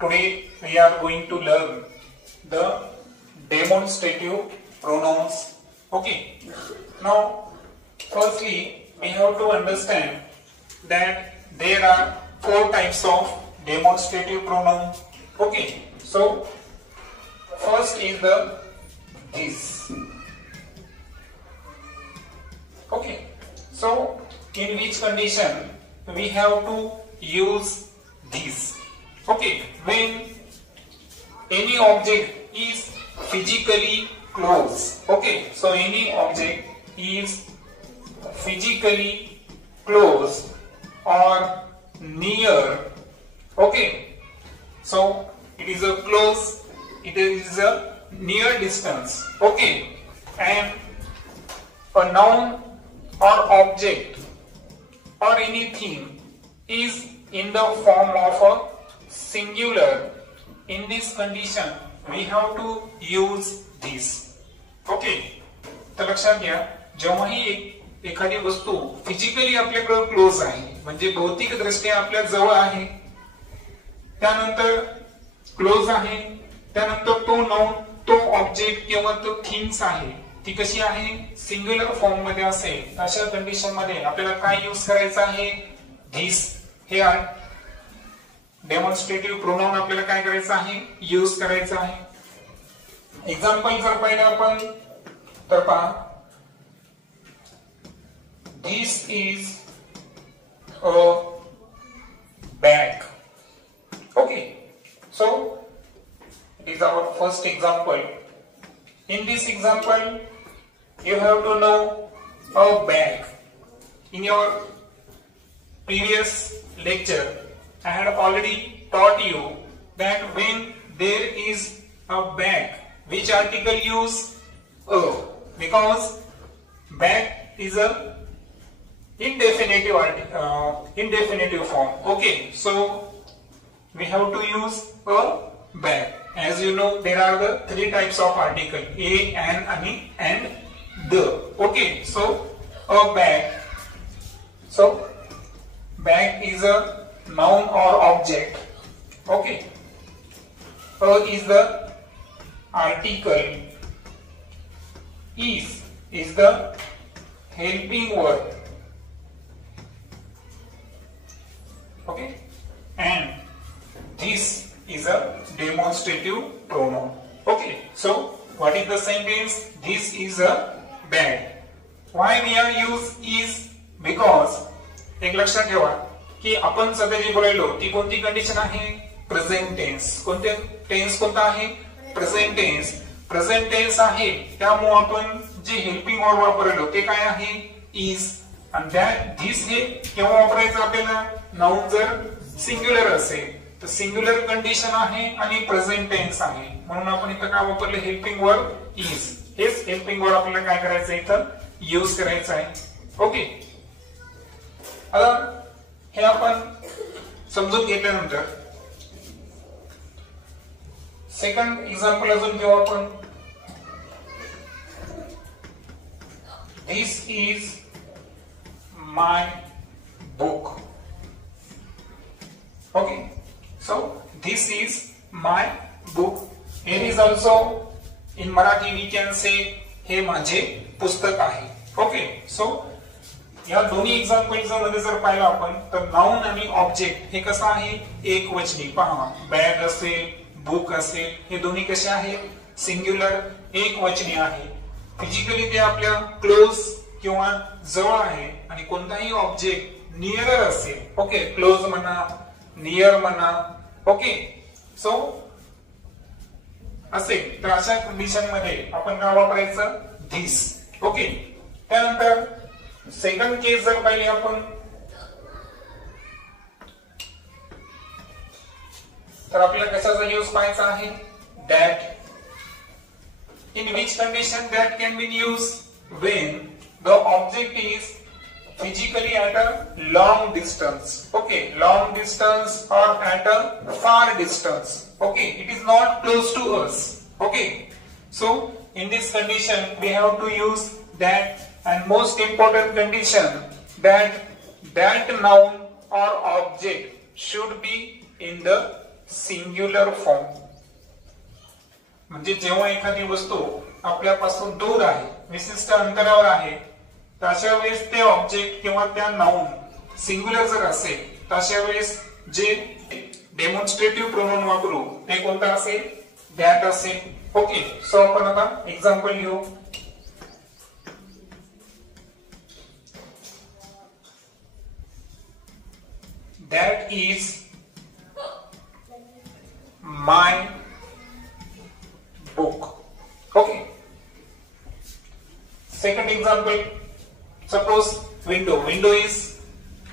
Today we are going to learn the demonstrative pronouns. Okay. Now, firstly, we have to understand that there are four types of demonstrative pronoun. Okay. So, first is the this. Okay. So, in which condition we have to use this? Okay, when any object is physically close. Okay, so any object is physically close or near. Okay, so it is a close, it is a near distance. Okay, and a noun or object or anything is in the form of a singular. In this condition we have to use this. Okay, तर लक्षात घ्या, जेव्हाही एखादी वस्तू physically आपल्याकडे close आहे म्हणजे भौतिक दृष्ट्या आपल्या जवळ आहे, त्यानंतर क्लोज आहे, त्यानंतर तो नाउन, तो ऑब्जेक्ट किंवा तो थिंग्स आहे, ती कशी आहे, सिंग्युलर फॉर्म मध्ये असेल, अशा कंडिशन मध्ये आपल्याला काय यूज करायचं आहे, धिस. हे आहे डेमॉन्स्ट्रेटिव्ह प्रोनाउन आपल्याला काय करायचं आहे, यूज करायचं आहे. एक्झाम्पल जर पाहिलं आपण तर पहा, this is a bag. Okay, so it is our first example. In this example, you have to know a bag. In your previous lecture, I had already taught you that when there is a bag, which article use a, because bag is a indefinitive form. Okay, so we have to use a bag. As you know, there are the three types of article: a, an, ani, and the. Okay, so a bag. So bag is a noun or object. Okay, a is the article. Is the helping word. Okay, and this is a demonstrative pronoun. Okay, so what is the sentence? This is a bag. Why we are use is? Because एक लक्षात ठेवा की आपण सध्या जी बोललो ती कोणती condition आहे, प्रेझेंट टेन्स. कोणते टेन्स कोणता आहे, प्रेझेंट टेन्स. प्रेझेंट टेन्स आहे, त्यामुळे आपण जे हेल्पिंग वर्ड वापरलो ते काय आहे, इज. आणि दॅट धिस हे केव्हा वापरायचं आपल्याला, नाउन जर सिंग्युलर असेल तर सिंग्युलर कंडिशन आहे आणि प्रेझेंट टेन्स आहे, म्हणून आपण इथं काय वापरले, हेल्पिंग वर्ड इज. हेच हेल्पिंग वर्ड आपल्याला काय करायचं इथं यूज करायचं आहे. ओके, आता हे आपण समजून घेतल्यानंतर सेकंड एक्झाम्पल अजून घेऊ आपण. This is my book. Okay, so this is my book. Here is also in Marathi we can say हे माझे पुस्तक आहे. Okay, so या दोन्ही एक्झाम्पल्स मध्ये जर पाहिलं आपण तर नाउन आणि ऑब्जेक्ट हे कसं आहे, एक वचनी. पहा, बॅग असेल, बुक असेल, हे दोन्ही कसे आहेत, सिंग्युलर, एक वचनी आहे. फिजिकली ते आपल्या क्लोज किंवा जवळ आहे आणि कोणताही ऑब्जेक्ट नियरर असेल, ओके, क्लोज म्हणा, नियर म्हणा, ओके, सो असेल तर अशा कंडिशन मध्ये आपण काय वापरायचं, धिस. ओके, त्यानंतर सेकंड केस जर पाहिली आपण तर आपल्याला कशाचा यूज पाहायचा आहे, that. In which condition that can be use, Wien the object is physically at a long distance. Okay, long distance or at a far distance. Okay, it is not close to us. Okay, so in this condition we have to use that, and most important condition, that noun or object should be in the singular form, म्हणजे जेव्हा एखादी वस्तू आपल्यापासून दूर आहे, विशिष्ट अंतरावर आहे, तर अशा वेळेस ते ऑब्जेक्ट किंवा त्या नाउन सिंग्युलर जर असेल तर अशा वेळेस जे डेमॉन्स्ट्रेटिव्ह प्रोनाउन वापरू ते कोणता असेल? दॅट असेल. ओके, सो आपण आता एक्झाम्पल घेऊ. That is my book. Okay. Second example, suppose window. Window is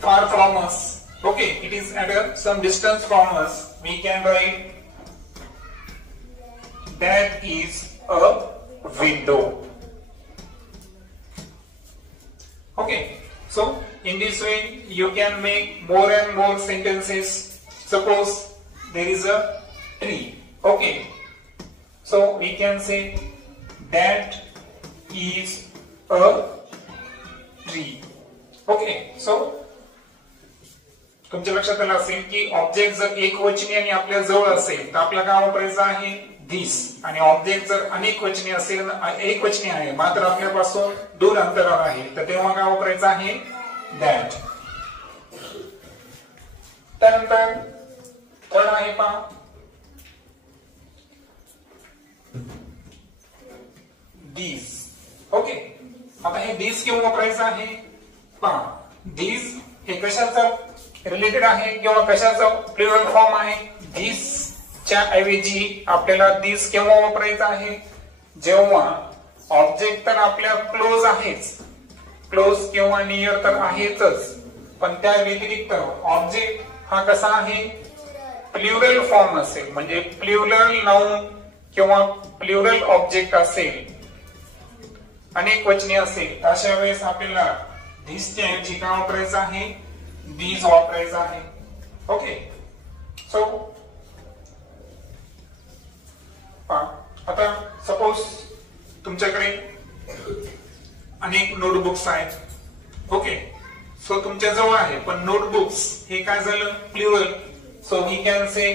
far from us. Okay, it is at some distance from us. We can write that is a window. Okay. So in this way you can make more and more sentences. Suppose there is a tree. Okay, so we can say that is a tree. Okay, so तुमच्या लक्षात आलं असेल की object जर एकवचनी आणि आपल्या जवळ असेल तर आपल्याला काय वापरायचं आहे? दिस. आणि ऑब्जेक्ट जर अनेकवचनी असेल, एकवचनी आहे मात्र आपल्यापासून दूर अंतरावर आहे, तर तेव्हा काय वापरायचं आहे? दॅट. त्यानंतर थर्ड आहे पहा these. ओके, आता हे these केव्हा वापरायचं आहे? पहा, these हे कशाचं रिलेटेड आहे किंवा कशाचं प्लुरल फॉर्म आहे? these च्या ऐवजी आपल्याला these केव्हा वापरायचं आहे? जेव्हा ऑब्जेक्ट तर आपल्या क्लोज आहेच, क्लोज किंवा नियर तर आहेतच, पण त्या व्यतिरिक्त ऑब्जेक्ट हा कसा आहे? प्लुरल फॉर्म असेल, म्हणजे प्लुरल नाउन किंवा प्लुरल ऑब्जेक्ट असेल, अनेक वचनी असेल, अशा वेळेस आपल्याला धीस च्या ऐवजी काय वापरायचं आहे? these वापरायचं आहे. ओके, सो आता सपोज तुमच्याकडे अनेक नोटबुक्स आहेत. ओके, सो तुमच्या जवळ आहे, पण नोटबुक्स हे काय झालं? Plural. So we can say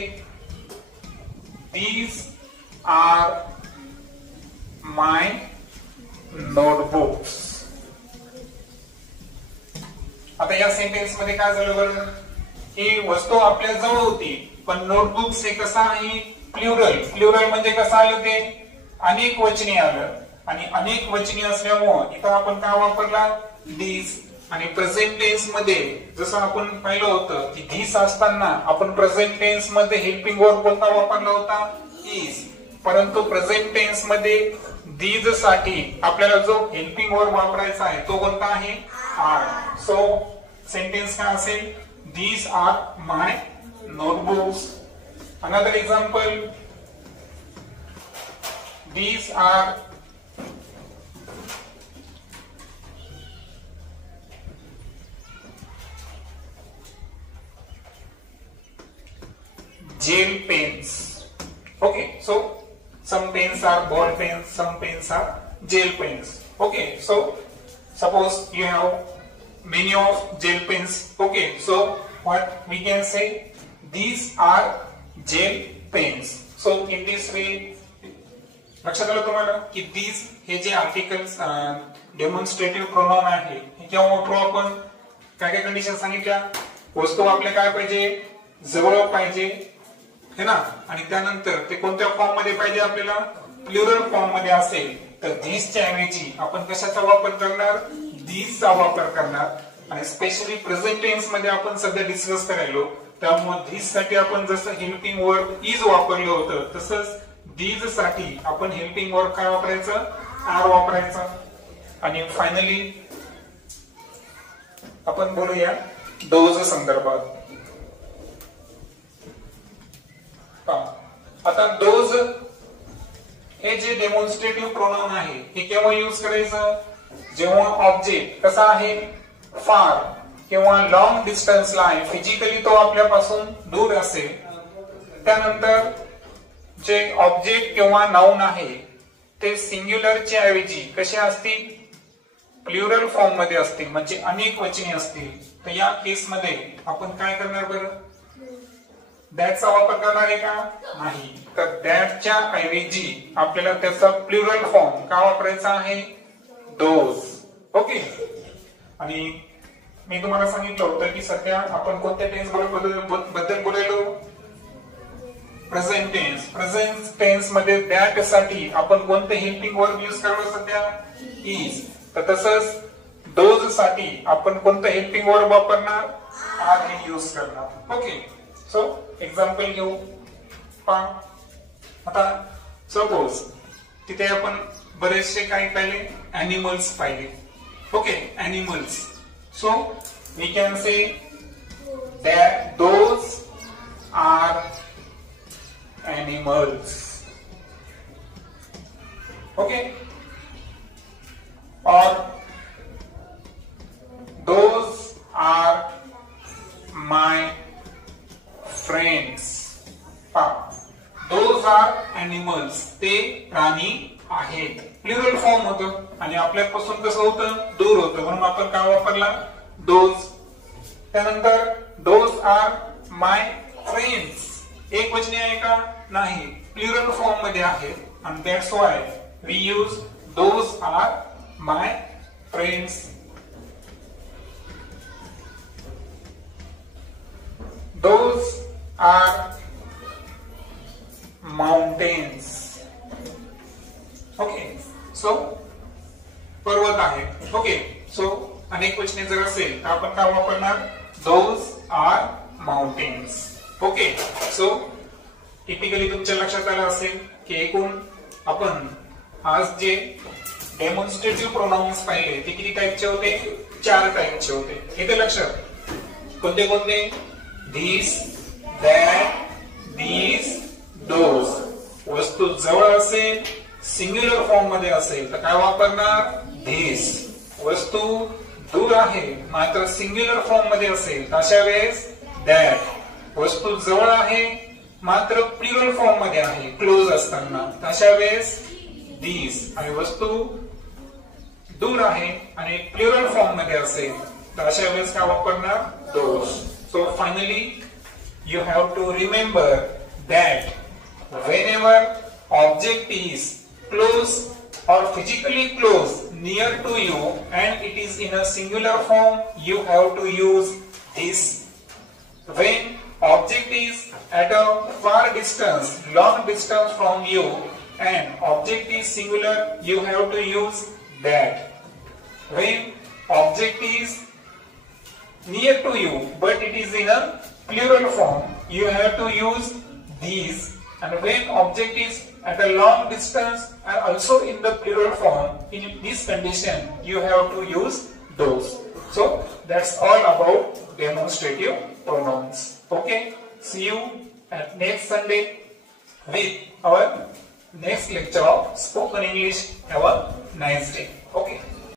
these are my notebooks. आता या सेंटेन्स मध्ये काय झालं बरं? ही वस्तू आपल्या जवळ होती, पण नोटबुक्स हे कसं आहे? प्लुरल. प्लुरल म्हणजे कसं आलं? ते अनेक वचनी आलं, आणि अनेक वचनी असल्यामुळे इथं आपण काय वापरला? these. आणि प्रेझेंट टेन्स मध्ये जसं आपण पाहिलं होतं की these असताना आपण प्रेझेंट टेन्स मध्ये हेल्पिंग वर्ब कोणता वापरला होता? is. परंतु प्रेझेंट टेन्स मध्ये these साठी आपल्याला जो हेल्पिंग वर्ब वापरायचा आहे तो कोणता आहे? are. सो सेंटेन्स काय असेल? these are my notebooks. Another example, these are gel pens. Okay, so some pens are ball pens, some pens are gel pens. Okay, so suppose you have many of gel pens. Okay, so what we can say? These are gel pens. So in this way, लक्षात आलं तुम्हाला की these हे जे articles demonstrative pronoun आहे हे केव्हा वापरू आपण? काय काय कंडिशन सांगितल्या? वस्तू आपल्या काय पाहिजे? जवळ पाहिजे है ना, आणि त्यानंतर ते कोणत्या फॉर्म मध्ये पाहिजे? आपल्याला प्लुरल फॉर्म मध्ये असेल तर these च्या ऐवजी आपण कशाचा वापर करणार? these चा वापर करणार. आणि स्पेशली प्रेझेंट टेन्स मध्ये आपण सध्या डिस्कस करायलो, त्यामुळे these साठी आपण जसं हेल्पिंग वर्ब इज वापरलं होतं तसंच these साठी आपण हेल्पिंग वर्ब काय वापरायचं? आर वापरायचं. आणि फायनली आपण बोलूया दोज संदर्भात. आता दोज हे जे डेमॉन्स्ट्रेटिव्ह प्रोनाउन आहे हे केव्हा यूज करायचं? जेव्हा ऑब्जेक्ट कसा आहे? फार किंवा लॉंग डिस्टन्सला आहे, फिजिकली तो आपल्यापासून दूर असेल. त्यानंतर जे ऑब्जेक्ट किंवा नाउन आहे ते सिंग्युलरच्या ऐवजी कसे असतील? प्लुरल फॉर्म मध्ये असतील, म्हणजे अनेक वचनी असतील. तर या केस मध्ये आपण काय करणार बरं? दॅटचा वापर करणार आहे का? नाही. तर दॅटच्या ऐवजी आपल्याला त्याचा प्लुरल फॉर्म का वापरायचा आहे? दोज. ओके. आणि मी तुम्हाला सांगितलं होतं की सध्या आपण कोणत्या टेन्स बद्दल बोलायलो? Present tense. प्रेझेंट टेन्स मध्ये दॅट साठी आपण कोणते हेल्पिंग वर्ब यूज करतो सध्या? इज. तर तसंच दोज साठी आपण कोणतं हेल्पिंग वर्ब वापरणार? आर हे यूज करणार. ओके. सो एक्झाम्पल घेऊ. पहा आता सपोज तिथे आपण बरेचसे काय पाहिले? एनिमल्स पाहिले. Okay, animals. So we can say that those are animals. Okay, or those are my friends. Those are animals. ते प्राणी आहेत. प्लुरल फॉर्म होतं आणि आपल्यापासून कसं होतं? दूर होतं, म्हणून आपण काय वापरला? दोज. त्यानंतर दोज आर माय फ्रेंड्स. एक वचनी आहे का? नाही, प्लुरल फॉर्म मध्ये आहे आणि that's why we use those are my friends. Those are mountains. Okay. So पर्वत आहे. ओके. सो अनेक वचने जर असेल तर आपण काय वापरणार? Those are mountains. Okay. So typically तुमच्या लक्षात आलं असेल की एकूण आपण आज जे डेमॉन्स्ट्रेटिव्ह प्रोनाउन्स पाहिले ते किती टाइपचे होते? 4 टाइपचे होते. इथे लक्षात कोणते कोणते? This, that, these, those. वस्तू जवळ असेल, सिंग्युलर फॉर्म मध्ये असेल तर काय वापरणार? धीस. वस्तू दूर आहे मात्र सिंग्युलर फॉर्म मध्ये असेल तर अशा वेळेस दॅट. वस्तू जवळ आहे मात्र प्लुरल फॉर्म मध्ये आहे क्लोज असताना तर अशा वेळेस दीस. आणि वस्तू दूर आहे आणि प्लुरल फॉर्म मध्ये असेल तर अशा वेळेस काय वापरणार? Those. So finally you have to remember that whenever object is close or physically close near to you and it is in a singular form, you have to use this. When object is at a far distance, long distance from you and object is singular, you have to use that. When object is near to you but it is in a plural form, you have to use these. And when object is at a long distance and also in the plural form, in this condition you have to use those. So that's all about demonstrative pronouns. Okay, see you at next Sunday with our next lecture of spoken English. Have a nice day. Okay.